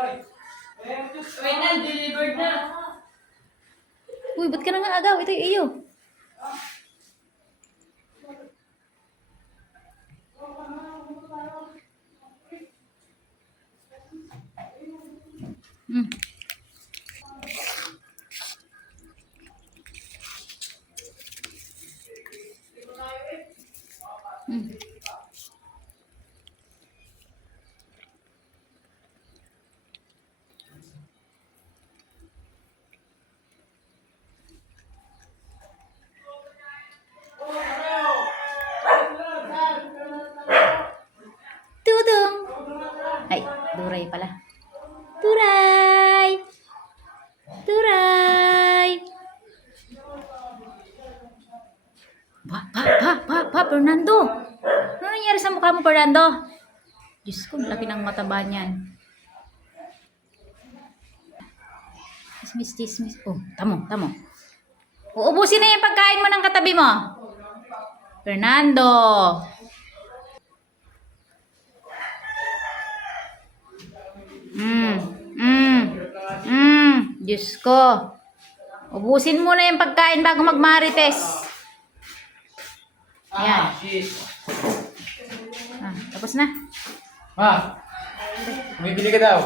Uy na, delivered na. Uy, ba't ka nang agaw? Ito yung iyo. Hmm. Hmm. Tudong. Ay, Duray pala. Duray! Duray! Fernando! Ano nangyari sa mukha mo, Fernando? Diyos ko, laki ng mataba niyan. Chismis. Oh, tamo. Uubusin na yung pagkain mo ng katabi mo. Fernando! Diyos ko. Ubusin mo na yung pagkain bago magmarites. Ayan. Tapos na. Ma, bumibili ka daw.